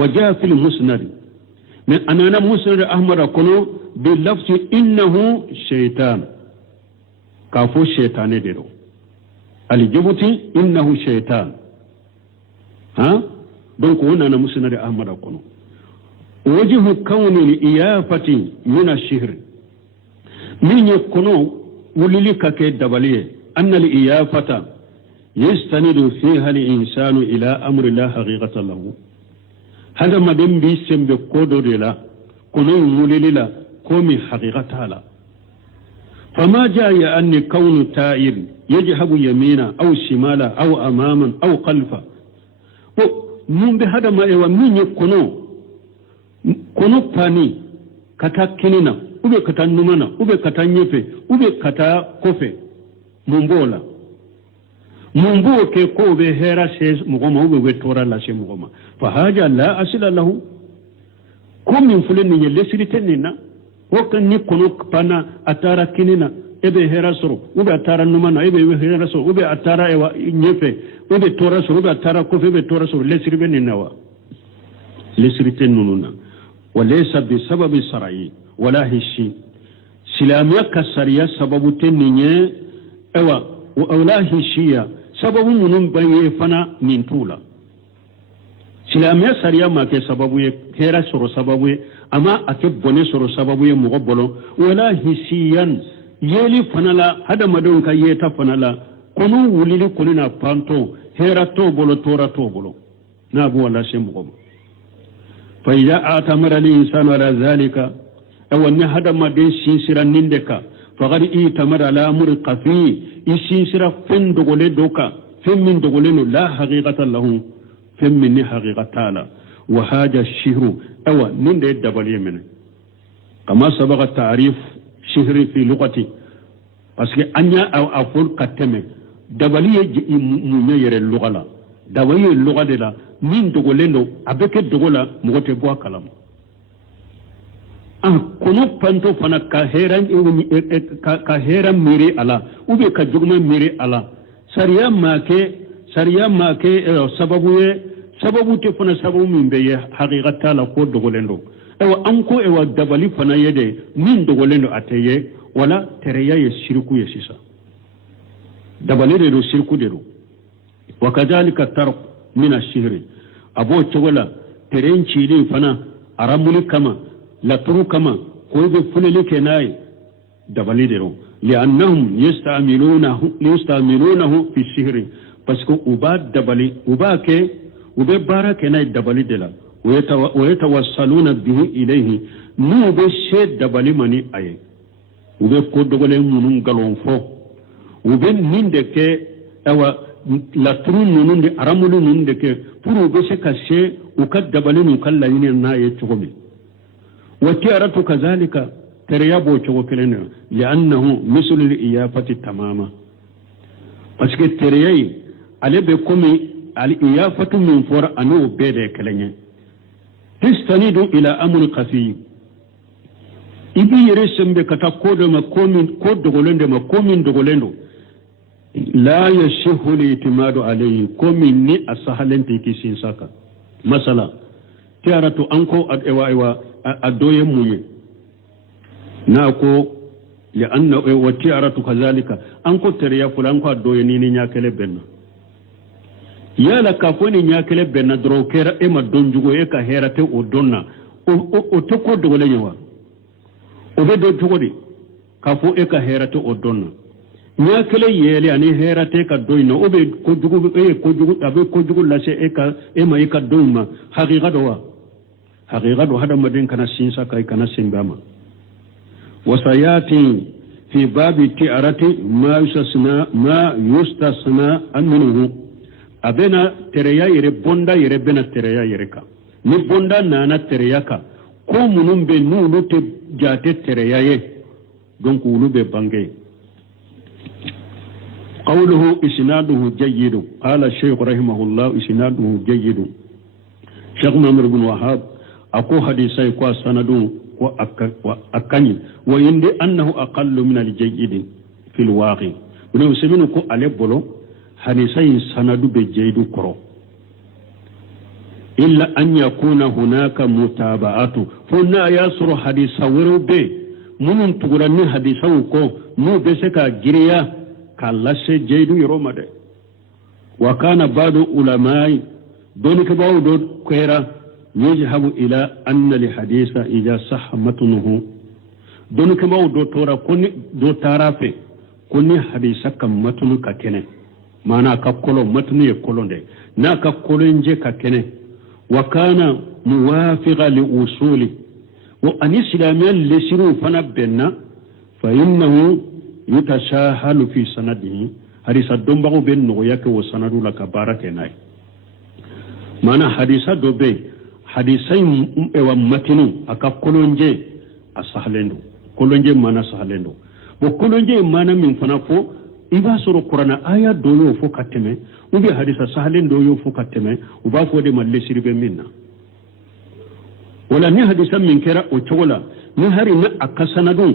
وجاء في المسند من أنا مسند أحمد كنو باللفظ إنه شيطان كافو شيطان ديرو الجبتي إنه شيطان ها دونك هنا أنا مسند أحمد كنو وجه كون الإيافة من الشهر من يكونوا وللك كالدبلية أن الإيافة يستند فيها الإنسان إلى أمر لا حقيقة له هذا ما دم بيسم بقدر لا كنوا مولي كومي حقيقة لا فما جاء أن كون تائر يجهب يمينا أو شمالا أو أماما أو خلفا من بهذا ما إيوا من يكونوا كنوا فاني كتا كننا ube kata numana ube kata nyefe ube kata kofe mumbola mumbo ke ko be hera ses mugoma ube tora la se mugoma fa haja la asila lahu ko min fulani ye lesirite nina o kan ni kono pana atara kinina ebe hera soro ube atara numana ebe hera soro ube atara ewa nyefe ube tora soro ube atara kofe ube tora soro lesiribe nina wa lesirite nununa walaysa bi sababi sarai wala hishi silamiya kasariya sababu teninye ewa wala hishiya sababu munun baye fana min tula silamiya sariya ma ke sababu ye hera soro sababu ye ama ake bone soro sababu ye mugobolo wala hishiyan yeli fana la hada madon ka yeta fana la kono wulili kono na panto hera to bolo tora to bolo na bu wala she mugobo fa ya atamara li insanu ala zalika أولنا هذا ما دين سينسرا نندكا فقد إيتمر على أمر قفي إسينسرا فين دغولي دوكا فين من دغولينو لا حقيقة له فين من حقيقة لا وهذا الشهر أو نند الدبلية منه كما سبق التعريف شهر في لغتي بس أنيا أو أقول كتمه دبلية ممير اللغة لا دبلية اللغة لا من دغولينو أبيك دغولا مغتبوا كلام kono panto fana ka heran mire ala ube ka jugma mire ala sariya make sababu te fana sababu min be haqiqata la ko dogolendo ewa anko ewa dabali fana yede min dogolendo ateye wala tereya ye shirku ye sisa dabali de shirku de wa kadhalika tarq min ash-shihr abo chogola terenci din fana aramuli kama لا ترو كما كوي بفلل كناي دبليدرو لأنهم يستعملونه في الشهر باسكو أباد دبلي أباك وببارا كناي دبليدلا ويتوصلون به إليه نو بشيء دبلي مني أي وبكود دبلي منون غلون فو وبن نندك أو لا ترو منون دي أراملو نندك فرو بشيء كشيء وكد دبلي نكلا يننا يتغمي وتيارته كذلك تريابو توكلنا لأنه مثل الإيافة تماما باسكو ترياي على بكمي الإيافة من فور أنو بيد كلني تستند إلى أمر خفي إبي يرسم بكتا كود ما كود دغولندو لا يشح الاعتماد عليه كومين ني أسهلن تيكي سينساكا مثلا تيارته أنكو أدوا أدوية موية ناكو لأن وتيارة كذلك أنكو تريا فلانكو أدوية نيني نياكلي بنا يالا كافوني نياكلي بنا دروكيرا إما دونجوغو إيكا هيراتي ودونا وتكو دولي يوا وبدو جوغي كافو إيكا هيراتي ودونا نياكلي يالي أني هيراتي كدوينا وبي كوجوغو لاسي إما إيكا دوما حقيقة دوا حقيقة هذا مدين كان سينسا كاي كان سينباما وسياتي في باب التئرة ما يستثنى منه أبنا تريا يربوندا يربنا تريا يركا نبوندا نانا تريا كا كوم نمبي نولو تجاتي تريا يه دونك ولو ببانجي قوله إسناده جيد قال الشيخ رحمه الله إسناده جيد شيخ محمد بن وهاب أكو حديثي كوا سندون وأكني وإندي أنه أقل من الجيد في الواقع ونو سمينو كو علي بولو حديثي سندو بجيد كرو إلا أن يكون هناك متابعات فنا يسر حديث ورو بي منون تقراني حديثه كو مو بسكا جريا كالاسي جيد يرومد وكان بعض علماء دونك باو دود كيرا يذهب إلى أن الحديث إذا صح متنه دون كما دوتورا كوني دو تارافي كوني حديثا كمتن ككنه معنى كقولو متن يقولون ده نا كقولنجي ككنه وكان موافقا لأصولي وأن إسلاميا لسرو فنبنا فإنه يتساهل في سنده حديثا دنبغو بين نغيك وسندو لك باركناي معنى حديثا دوبي حديثي ومتنو أكا كولونجي أسهلندو كولونجي معنى سهلندو وكولونجي معنى من فنفو إذا سورو قرآن آية دويو فو كتمي وبي حديثا سهلندو يو فو كتمي وبافو دي مالسيري بمنا ولا ني حديثا من كرا وچولا ني هاري نا أكا سندو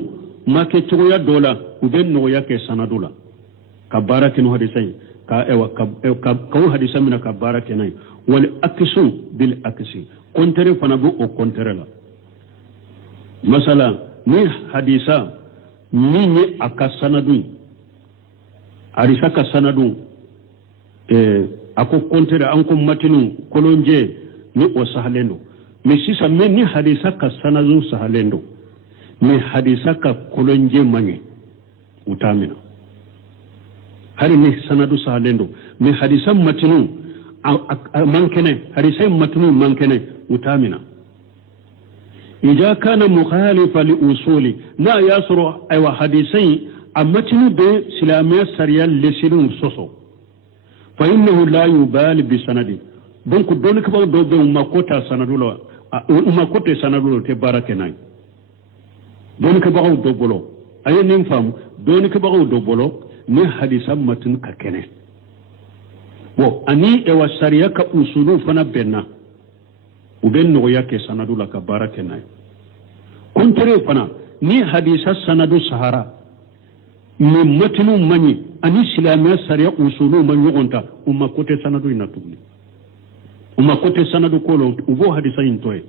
ما كي چويا دولا وبين نويا كي سندو لا كباركنو حديثي كو حديثا من كباركناي والأكسو بالأكسي كونتري فنبو أو كونتري لا مثلا ني حديثا ني أكا سندو حديثا كسندو أكو كونتري أنكم متنو كولونجي ني وسهلندو مسيسا مني حديثا كسندو سهلندو ني حديثا كولونجي ماني وتامنا هل ني سندو سهلندو ني حديثا متنو مانكنه حديثي متنو مانكنه وتامنا إذا كان مخالفا لأصولي لا يصر أيوة حديثي أمتنو بسلامية سريا لسنو سوسو فإنه لا يبالي بسندي دونك دونك دو أمكوتا سندو لو أمكوتا سندو لو تباركناي دونك باو دو بولو أي نفهم دونك باو دو بولو ني حديثا متن ككنه wo ani ewa sariya ka usulu fana benna uben noya ke sanadu la ka barake nay kontere fana ni hadisa sanadu sahara ni matinu mani ani islamiyya sariya usulu man yogonta umma kote sanadu inatubni umma kote sanadu kolo ubo hadisa intoy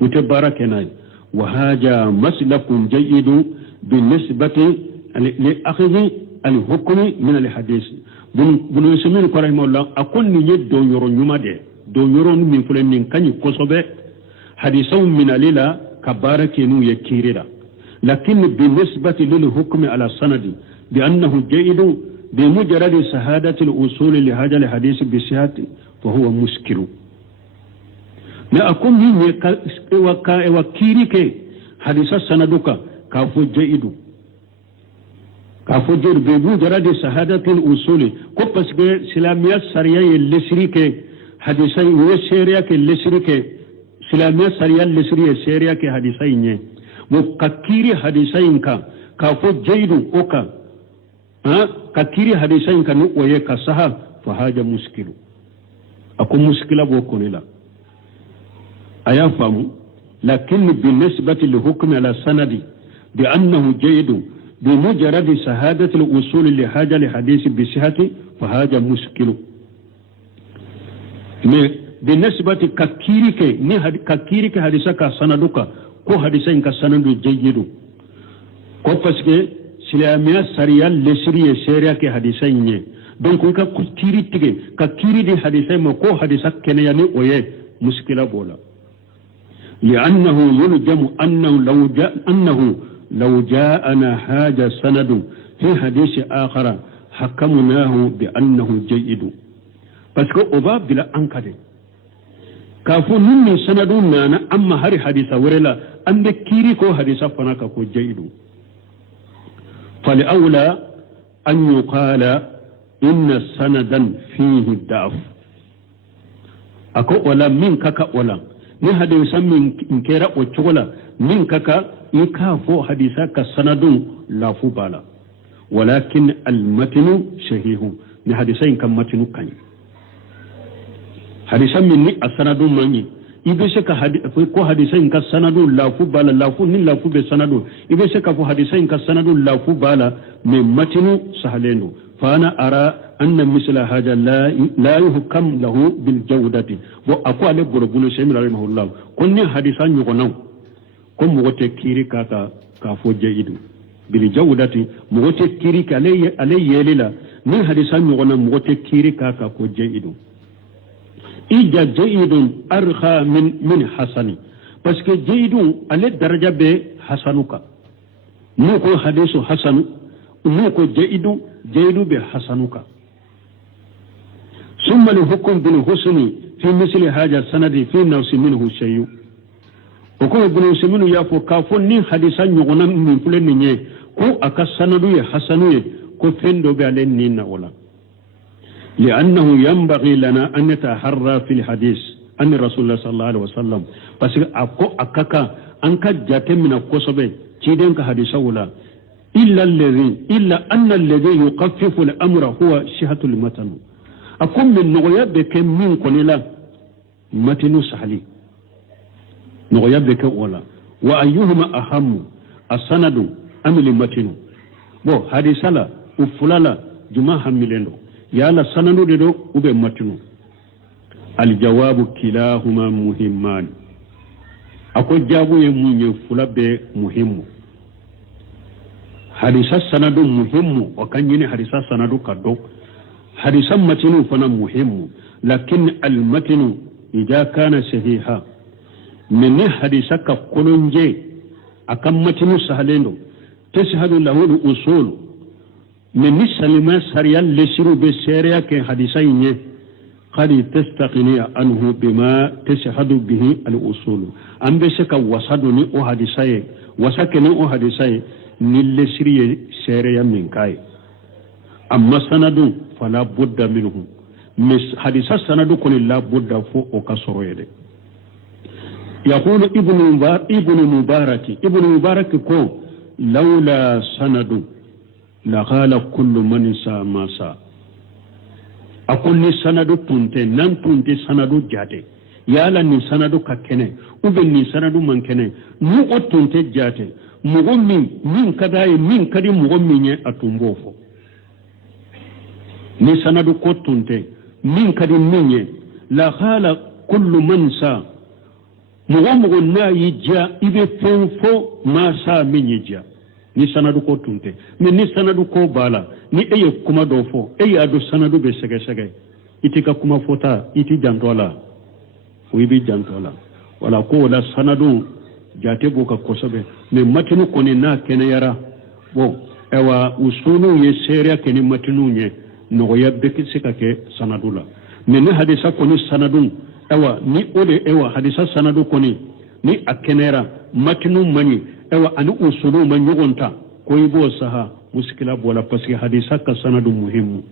ute barake nay wa haja maslakun jayidu binisbati li akhidhi al-hukm min al-hadith bunu semin ko rahimahullah akon ni yed do yoro nyuma de do yoro min fulen nin kanyi kosobe hadithu min alila kabarake nu yakirira lakin binisbati lil hukm ala sanadi bi annahu jayyid bi mujarrad shahadati al usul li hadha al hadith bi sihhati fa huwa muskil na akon ni ka wa kirike hadisa sanaduka ka fu jayyid كافوجر بيبو جراد شهادة الأصول كوبس بي سلامية سرية اللسريك حديثي وسيريا كاللسريك سلامية سرية اللسرية سيريا كحديثي وكاكيري حديثي كافو جيدو اوكا كاكيري حديثي نؤوية كسها فهذا مشكل أكو مشكلة بوكوني لا أيافهم لكن بالنسبة لحكم على سندي بأنه جيد بمجرد شهادة الأصول لحاجة لحديث بصحته فهذا مشكل بالنسبة ككيرك حديثة كسندك كو حديثة كسند جيد كو فسك سلامية سريا لسرية سريا كحديثة نيه donc ka kiri tige ka kiri di hadisai mo ko hadisa kene yani oye muskila bola لأنه يلزم أنه لو جاءنا هذا سند في حديث آخر حكمناه بأنه جيد باسكو أبا بلا أنكده كافو نمي سندنا أما هري حديثة ورلا أن كيري كو حديثة فناك كو جيد فالأولى أن يقال إن سندا فيه الضعف أكو ولا من كاكا ولا ni hadisa min kera o chola min kaka ikafo hadisa ka sanadun lafu bala walakin al matnu sahihu ni hadisa in kan matnu kan hadisa min ni asanadun mani ibe se ka ko hadisa in ka sanadun lafu bala lafu ni lafu be sanadun ibe se ka fo hadisa in ka sanadun lafu bala me matnu sahalenu fa ana ara أن مثل هذا لا يحكم له بالجودة وأقوى لبربون سيمي رحمه الله كن حديثا يغنو كن مغتي كيري كافو جيد بالجودة مغتي كيري علي يليلا من حديثا يغنو مغتي كيري كافو جيد ija jaidun arha min hasani parce que jaidun ale daraja be hasanuka nuko hadisu hasanu nuko jaidu be hasanuka ثم الحكم بالحسن في مثل هذا السند في نفس منه شيء وكو ابن سمين يافو كافوني حديثا نغنم من فلن نيه كو أكا سندو حسنو كو فندو بعلن نينا ولا لأنه ينبغي لنا أن نتحرى في الحديث أن رسول الله صلى الله عليه وسلم بس أكو أكاكا أنك جاتم من القصبة تيدنك حديثا ولا إلا أن الذي يقفف الأمر هو شهة المتن أكون من نغياب بكم من قليلا متن سحلي نغياب بك ولا وأيهما أهم السند أم المتن بو حديث لا وفلالا جماعة حملين يا لا سند دو وب متن الجواب كلاهما مهمان أكو جابو يمون فلا بمهم حديث السند مهم وكان يني حديث السند كدو حديث متن فنا مهم لكن المتن إذا كان صحيحا من حديثك كلنجي أكم متن سهلين تشهد له الأصول من سلمة سريا لسر بسيريا كحديثين قد تستغني عنه بما تشهد به الأصول أم بسك وصدني أو حديثين وسكني أو حديثين نلسري سيريا من كاي أما سند فلا بد منه حديث السند كل لا بد فوق وكسره يقول ابن مبارك كو لولا سند لقال كل من سا ما سا أقول لي سند تنتي نان تنتي سند جاتي يالا ني سند ككنه وبن ني سند من كنه مو تنتي جاتي مغمي من كداي من كدي مغمي أتومبوفو ni sanadu ko tunte min kadi minye la khala kullu man sa mugo na yija ibe fenfo ma sa minyeja ni sanadu ko tunte min ni sanadu ko bala ni eye kuma do fo eye adu sanadu be sege itika kuma fota iti jantola wibi jantola wala ko la sanadu jate boka kosobe me matinu koni na kene yara bo ewa usulu ye seria kene matinu nye nogoya beki sikake sanadula men hadisa koni sanadun ewa ni ode ewa hadisa sanadu koni ni akenera matinu mani ewa ani usulu man yugonta ko ibo saha muskila bola parce que hadisa ka sanadu muhimu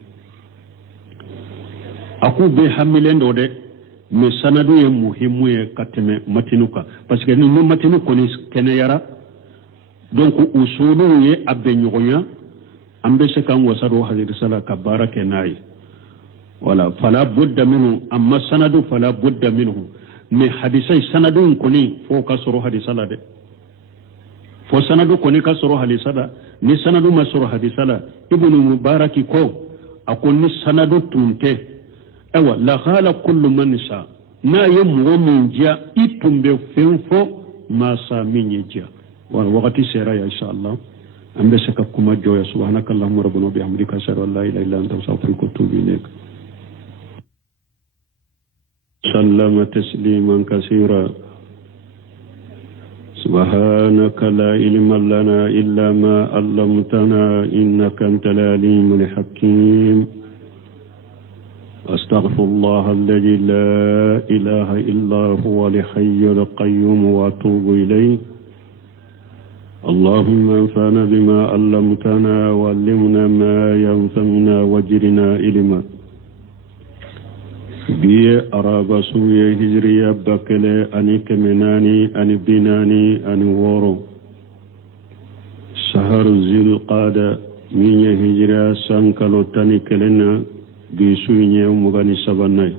aku be hamilendo de me sanadu ye muhimu ye kateme matinuka parce que ni matinu koni keneyara donc usulu ye abbe nyugonya ambe se kan wasaro hadith sala kabara kenai wala fala budda minhu amma sanadu fala budda minhu me hadisai sanadun koni fo kasoro hadith sala de fo sanadu koni kasoro hadith sala ni sanadu masoro hadith sala ibnu mubarak ko akoni sanadu tunte ewa la khala kullu man sa na yemu min ja itumbe fenfo ma sa minja wa wakati sera ya inshallah ambe saka kuma joya subhanakallahumma rabbana wa bihamdika ashhadu an la ilaha illa anta astaghfiruka wa atubu ilaik sallama tasliman kaseera subhanaka la ilma lana illa ma 'allamtana innaka antal alimul hakim astaghfirullah alladhi la ilaha illa huwa al-hayyul qayyum wa atubu ilayh اللهم انفعنا بما علمتنا وعلمنا ما ينفعنا واجرنا علما بي أرابا سوية هجرية بكلي أني كمناني أني بناني أني وورو شهر ذي القعدة من هجرية سانكالو تاني كلنا بسوية مغاني سباناي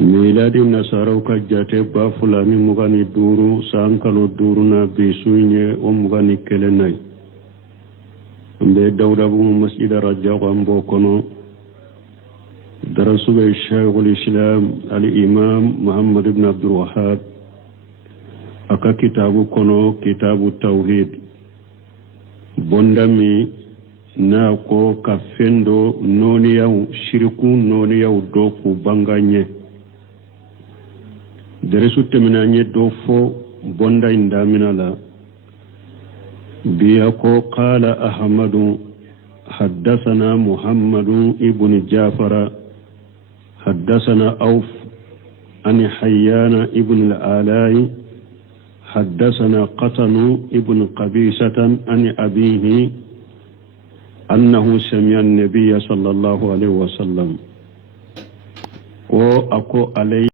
miladi nasaraw ka jate ba fulani mugani duru sankalo duru na bisunye o mugani kelenay mbe dawda bu masjid rajaw ambo kono darasu be shaykhul islam al imam muhammad ibn abdul wahhab aka kitabu kono kitabu tawhid bondami na ko ka fendo noniyaw shiriku noniyaw do ku banganye deresu teminanye do fo bonda indamina la biya ko qala ahmadu حدثنا محمد ابن جعفر حدثنا أوف عن حيان ابن الآلاء حدثنا قطن ابن قبيسة عن أبيه أنه سمع النبي صلى الله عليه وسلم وأكو عليه